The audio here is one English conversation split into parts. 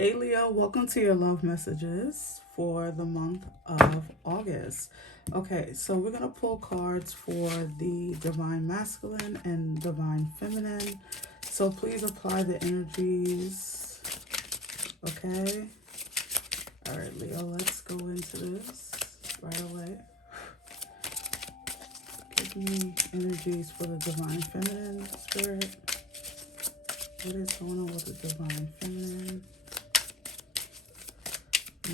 Hey Leo, welcome to your love messages for the month of August. Okay, so we're going to pull cards for the Divine Masculine and Divine Feminine. So please apply the energies. Okay. All right, Leo, let's go into this right away. Give me energies for the Divine Feminine Spirit. What is going on with the Divine Feminine?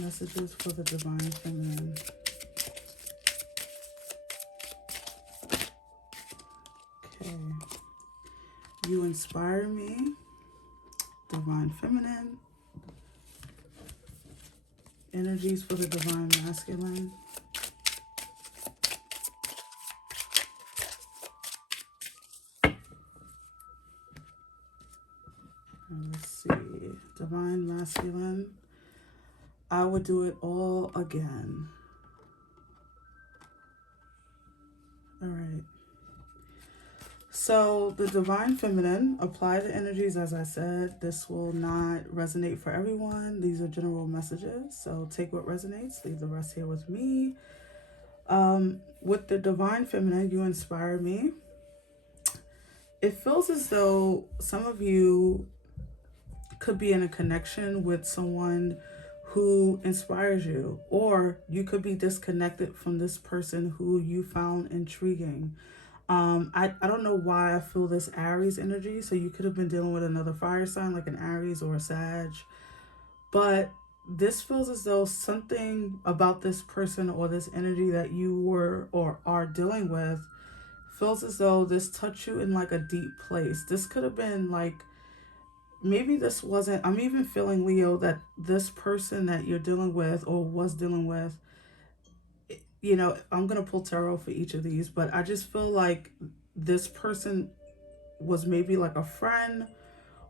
Messages for the Divine Feminine. Okay. You inspire me, Divine Feminine. Energies for the Divine Masculine. Let's see. Divine Masculine. I would do it all again. All right. So the Divine Feminine, apply the energies as I said. This will not resonate for everyone. These are general messages. So take what resonates, leave the rest here with me. With the Divine Feminine, you inspire me. It feels as though some of you could be in a connection with someone who inspires you, or you could be disconnected from this person who you found intriguing. I don't know why I feel this Aries energy, so you could have been dealing with another fire sign like an Aries or a Sag, but this feels as though something about this person or this energy that you were or are dealing with feels as though this touched you in like a deep place. This could have been like, maybe this wasn't, I'm even feeling, Leo, that this person that you're dealing with or was dealing with, you know, I'm going to pull tarot for each of these, but I just feel like this person was maybe like a friend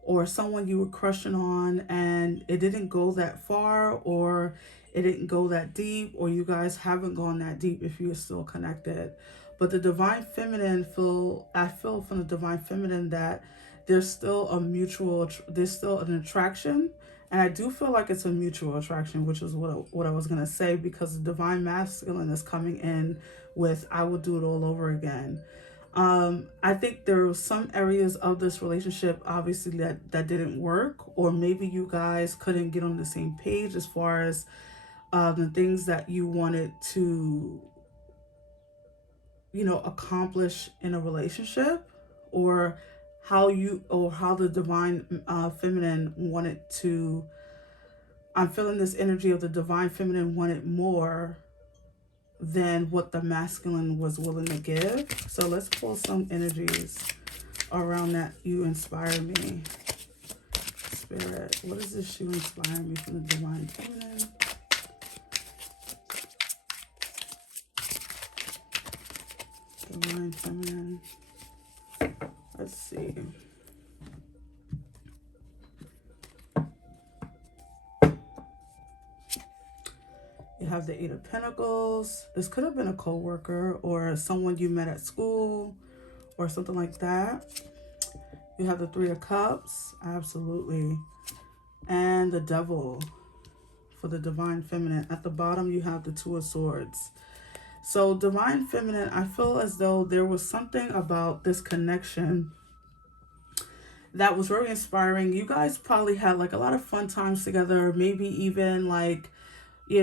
or someone you were crushing on, and it didn't go that far, or it didn't go that deep, or you guys haven't gone that deep if you're still connected. But the Divine Feminine, I feel from the Divine Feminine that there's still there's still an attraction. And I do feel like it's a mutual attraction, which is what I was going to say, because the Divine Masculine is coming in with, I will do it all over again. I think there were some areas of this relationship, obviously, that didn't work, or maybe you guys couldn't get on the same page as far as the things that you wanted to, accomplish in a relationship, or how the Divine Feminine wanted to. I'm feeling this energy of the Divine Feminine wanted more than what the masculine was willing to give. So let's pull some energies around that. You inspire me, Spirit. What is this? You inspire me from the Divine Feminine. Divine Feminine. Let's see. You have the Eight of Pentacles. This could have been a co-worker or someone you met at school or something like that. You have the Three of Cups. Absolutely. And the Devil for the Divine Feminine. At the bottom, you have the Two of Swords. So Divine Feminine, I feel as though there was something about this connection that was very inspiring. You guys probably had like a lot of fun times together. Maybe even like, you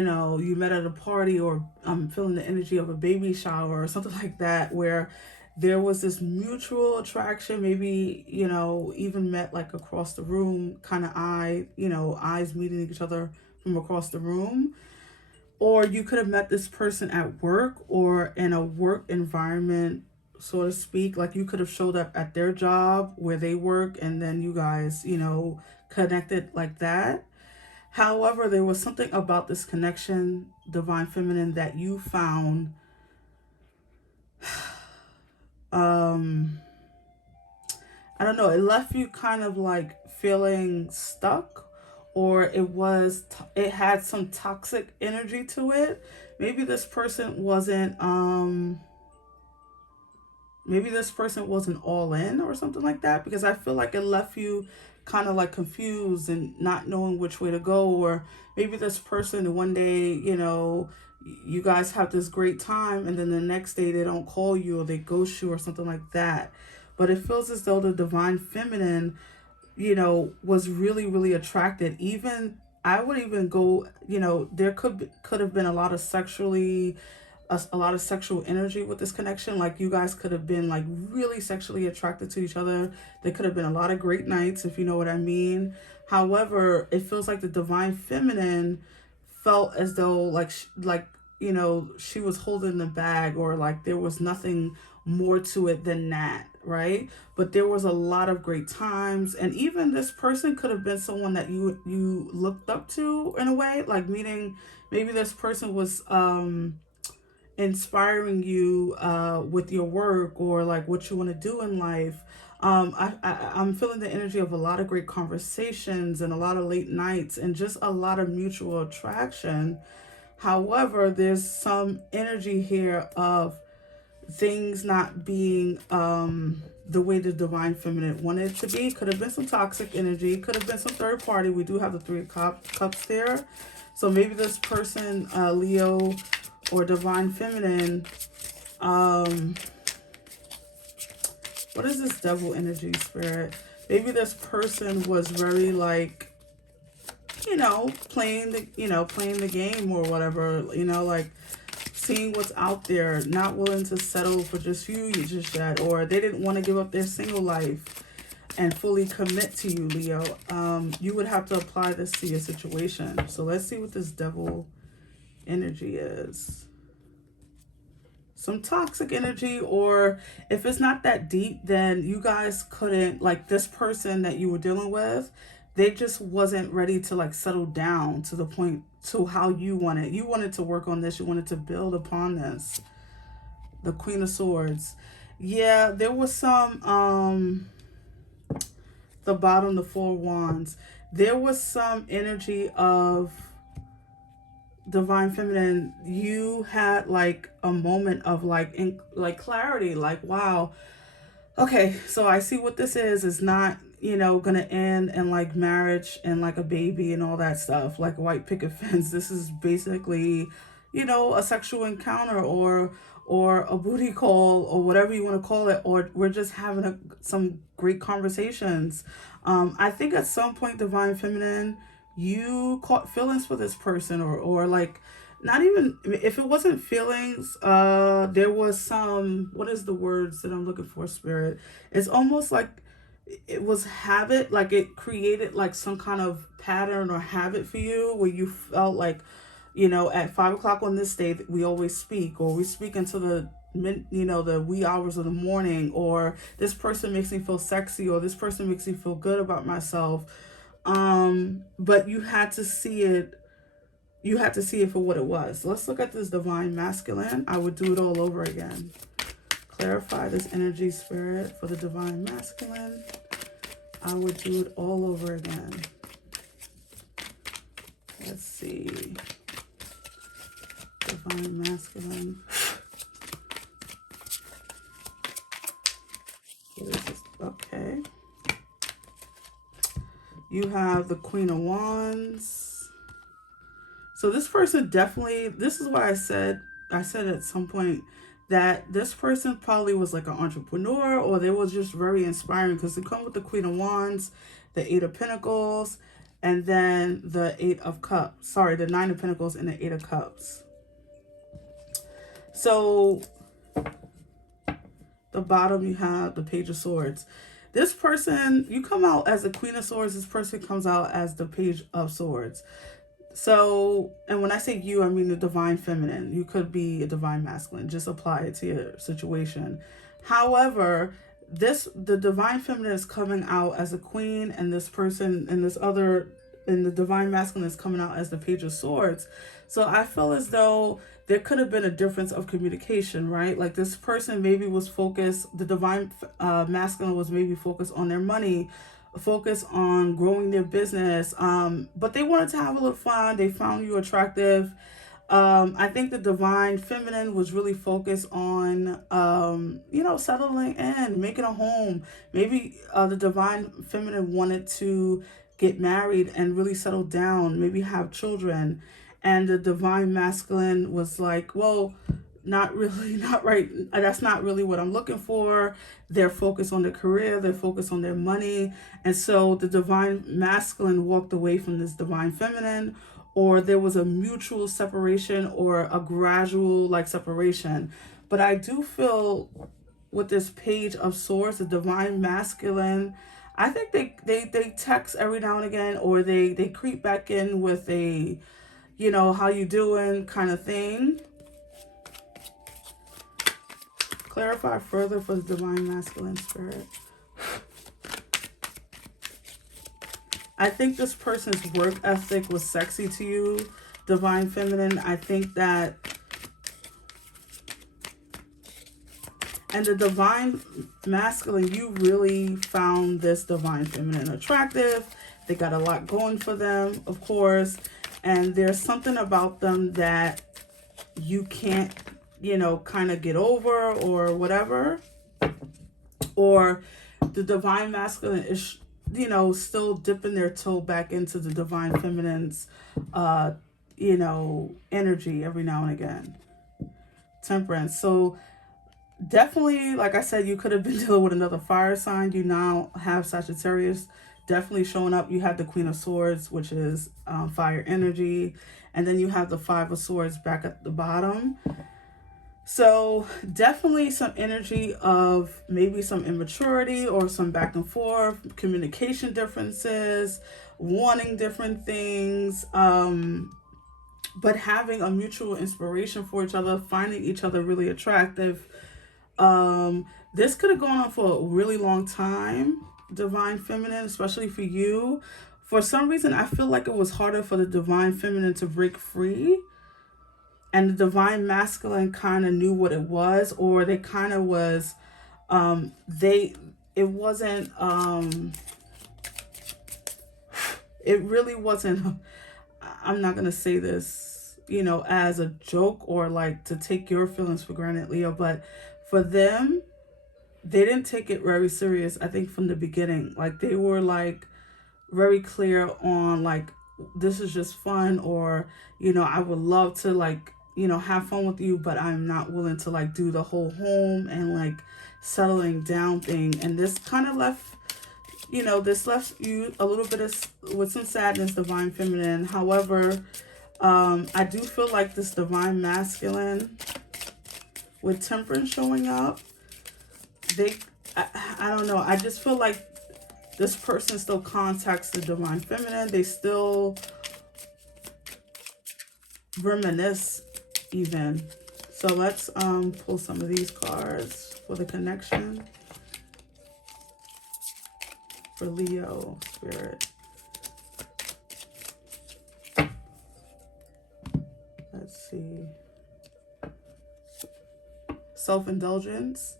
met at a party, or I'm feeling the energy of a baby shower or something like that, where there was this mutual attraction. Maybe, even met like across the room, kind of eyes meeting each other from across the room. Or you could have met this person at work or in a work environment, so to speak. Like you could have showed up at their job where they work, and then you guys, connected like that. However, there was something about this connection, Divine Feminine, that you found I don't know, it left you kind of like feeling stuck, or it had some toxic energy to it. Maybe this person wasn't all in or something like that, because I feel like it left you kind of like confused and not knowing which way to go. Or maybe this person one day, you know, you guys have this great time and then the next day they don't call you or they ghost you or something like that. But it feels as though the divine feminine, you know, was really, really attracted. Even I would even go, you know, there could have been a lot of a lot of sexual energy with this connection. Like you guys could have been like really sexually attracted to each other. There could have been a lot of great nights, if you know what I mean. However, it feels like the divine feminine felt as though like you know, she was holding the bag, or like there was nothing more to it than that, right? But there was a lot of great times, and even this person could have been someone that you looked up to in a way, like meaning maybe this person was inspiring you with your work or like what you want to do in life. I'm feeling the energy of a lot of great conversations and a lot of late nights and just a lot of mutual attraction. However, there's some energy here of things not being the way the divine feminine wanted it to be. Could have been some toxic energy, could have been some third party. We do have the Three of Cups there. So maybe this person, Leo or divine feminine, what is this devil energy, spirit? Maybe this person was very like, you know, playing the game or whatever, you know, like seeing what's out there, not willing to settle for just you just yet, or they didn't want to give up their single life and fully commit to you, Leo. You would have to apply this to your situation. So let's see what this devil energy is. Some toxic energy, or if it's not that deep, then you guys couldn't, like this person that you were dealing with, they just wasn't ready to like settle down to the point to how you wanted. You wanted to work on this. You wanted to build upon this. The Queen of Swords. Yeah, there was some, the bottom, the Four Wands. There was some energy of divine feminine. You had like a moment of like clarity, like, wow, okay, so I see what this is. It's not, you know, gonna end in like marriage and like a baby and all that stuff, like a white picket fence. This is basically, you know, a sexual encounter or a booty call or whatever you want to call it, or we're just having some great conversations. I think at some point, divine feminine, you caught feelings for this person, or like, not even if it wasn't feelings, there was some, what is the words that I'm looking for, spirit? It's almost like it was habit, like it created like some kind of pattern or habit for you where you felt like, you know, at 5 o'clock on this day we always speak, or we speak until the wee hours of the morning, or this person makes me feel sexy, or this person makes me feel good about myself. But you had to see it. You had to see it for what it was. Let's look at this divine masculine. I would do it all over again. Clarify this energy, spirit, for the divine masculine. I would do it all over again. Let's see. Divine masculine. What is this? Okay. You have the Queen of Wands. So this person definitely, this is why I said at some point that this person probably was like an entrepreneur, or they was just very inspiring, because they come with the Queen of Wands, the Eight of Pentacles, and then the Eight of Cups. Sorry, the Nine of Pentacles and the Eight of Cups. So the bottom, you have the Page of Swords. This person, you come out as the Queen of Swords. This person comes out as the Page of Swords. So, and when I say you, I mean the divine feminine. You could be a divine masculine. Just apply it to your situation. However, the divine feminine is coming out as a queen, and this person and the divine masculine is coming out as the Page of Swords. So I feel as though there could have been a difference of communication, right? Like this person maybe was focused, the divine masculine was maybe focused on their money, focus on growing their business, but they wanted to have a little fun. They found you attractive, I think the divine feminine was really focused on, settling in, making a home. Maybe the divine feminine wanted to get married and really settle down, maybe have children. And the divine masculine was like, well, not really, not right. That's not really what I'm looking for. They're focused on their career, they're focused on their money. And so the divine masculine walked away from this divine feminine, or there was a mutual separation or a gradual like separation. But I do feel with this page of swords, the divine masculine, I think they text every now and again, or they creep back in with a, how you doing kind of thing. Clarify further for the divine masculine spirit. I think this person's work ethic was sexy to you, divine feminine. I think that, and the divine masculine, you really found this divine feminine attractive. They got a lot going for them, of course. And there's something about them that you can't, kind of get over or whatever. Or the divine masculine is, still dipping their toe back into the divine feminine's, energy every now and again. Temperance. So definitely, like I said, you could have been dealing with another fire sign. You now have Sagittarius definitely showing up. You have the Queen of Swords, which is fire energy. And then you have the Five of Swords back at the bottom. So definitely some energy of maybe some immaturity or some back and forth, communication differences, wanting different things, but having a mutual inspiration for each other, finding each other really attractive. This could have gone on for a really long time, divine feminine, especially for you. For some reason, I feel like it was harder for the divine feminine to break free. And the divine masculine kind of knew what it was, or they kind of was, it wasn't, it really wasn't, I'm not going to say this, as a joke or like to take your feelings for granted, Leo, but for them, they didn't take it very serious, I think, from the beginning. Like, they were like very clear on like, this is just fun, or, I would love to like, have fun with you, but I'm not willing to like do the whole home and like settling down thing. And this kind of left, this left you a little bit of with some sadness, divine feminine. However, I do feel like this divine masculine with temperance showing up, I don't know. I just feel like this person still contacts the divine feminine. They still reminisce even. So let's pull some of these cards for the connection for Leo spirit. Let's see. Self-indulgence.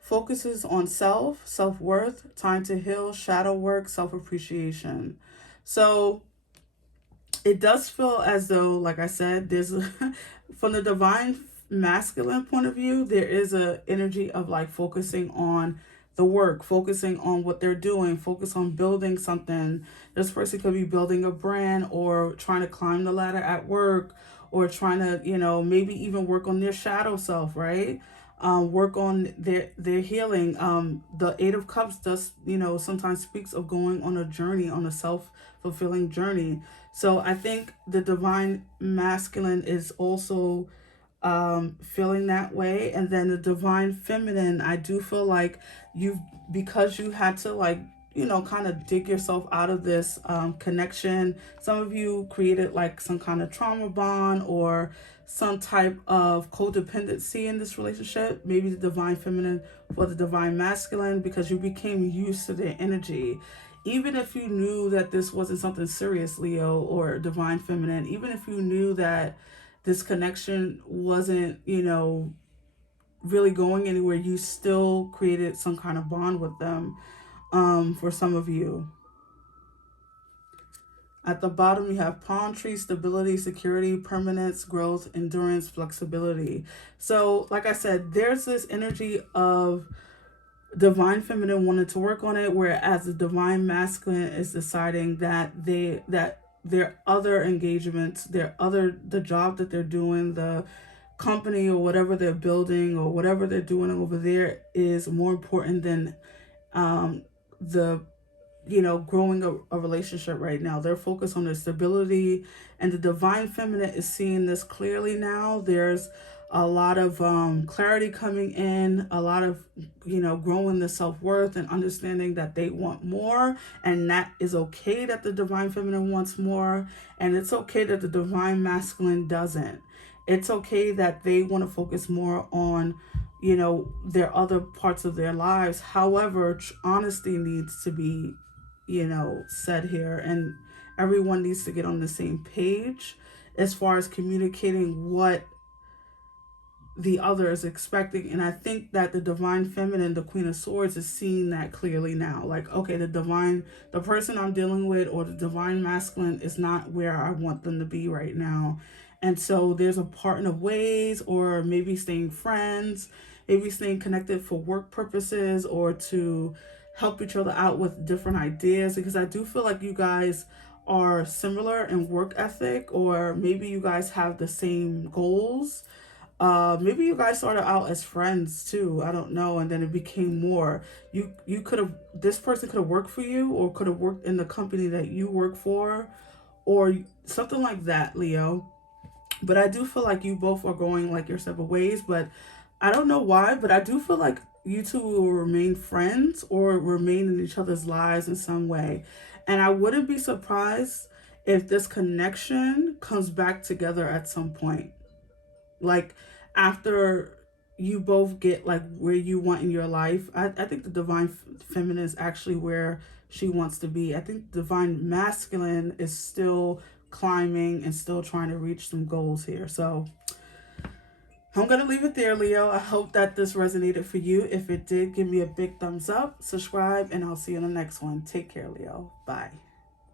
Focuses on self-worth, time to heal, shadow work, self-appreciation. So it does feel as though, like I said, there's from the divine masculine point of view, there is a energy of like focusing on the work, focusing on what they're doing, focus on building something. This person could be building a brand or trying to climb the ladder at work, or trying to, maybe even work on their shadow self, right? Work on their healing. The Eight of Cups does, sometimes speaks of going on a journey, on a self-fulfilling journey. So I think the divine masculine is also feeling that way. And then the divine feminine, I do feel like because you had to like, kind of dig yourself out of this connection. Some of you created like some kind of trauma bond or some type of codependency in this relationship. Maybe the divine feminine for the divine masculine, because you became used to their energy. Even if you knew that this wasn't something serious, Leo or divine feminine, even if you knew that this connection wasn't, really going anywhere, you still created some kind of bond with them. For some of you, At the bottom, you have palm tree, stability, security, permanence, growth, endurance, flexibility. So, like I said, there's this energy of divine feminine wanted to work on it, whereas the divine masculine is deciding that their other engagements, the job that they're doing, the company or whatever they're building or whatever they're doing over there is more important than the growing a relationship right now. They're focused on their stability, and the divine feminine is seeing this clearly now. There's a lot of clarity coming in, a lot of growing the self-worth and understanding that they want more, and that is okay that the divine feminine wants more, and it's okay that the divine masculine doesn't. It's okay that they want to focus more on their other parts of their lives. However, honesty needs to be said here, and everyone needs to get on the same page as far as communicating what the other is expecting. And I think that the divine feminine, the Queen of Swords, is seeing that clearly now. Like, okay, the person I'm dealing with, or the divine masculine, is not where I want them to be right now. And so there's a parting of ways, or maybe staying friends, maybe staying connected for work purposes, or to help each other out with different ideas, because I do feel like you guys are similar in work ethic, or maybe you guys have the same goals. Maybe you guys started out as friends too. I don't know, and then it became more. You could have, this person could have worked for you, or could have worked in the company that you work for, or something like that, Leo. But I do feel like you both are going like your separate ways, but I don't know why, but I do feel like you two will remain friends or remain in each other's lives in some way. And I wouldn't be surprised if this connection comes back together at some point. Like, after you both get like where you want in your life. I think the divine feminine is actually where she wants to be. I think the divine masculine is still climbing and still trying to reach some goals here. So I'm going to leave it there, Leo. I hope that this resonated for you. If it did, give me a big thumbs up, subscribe, and I'll see you in the next one. Take care, Leo. Bye.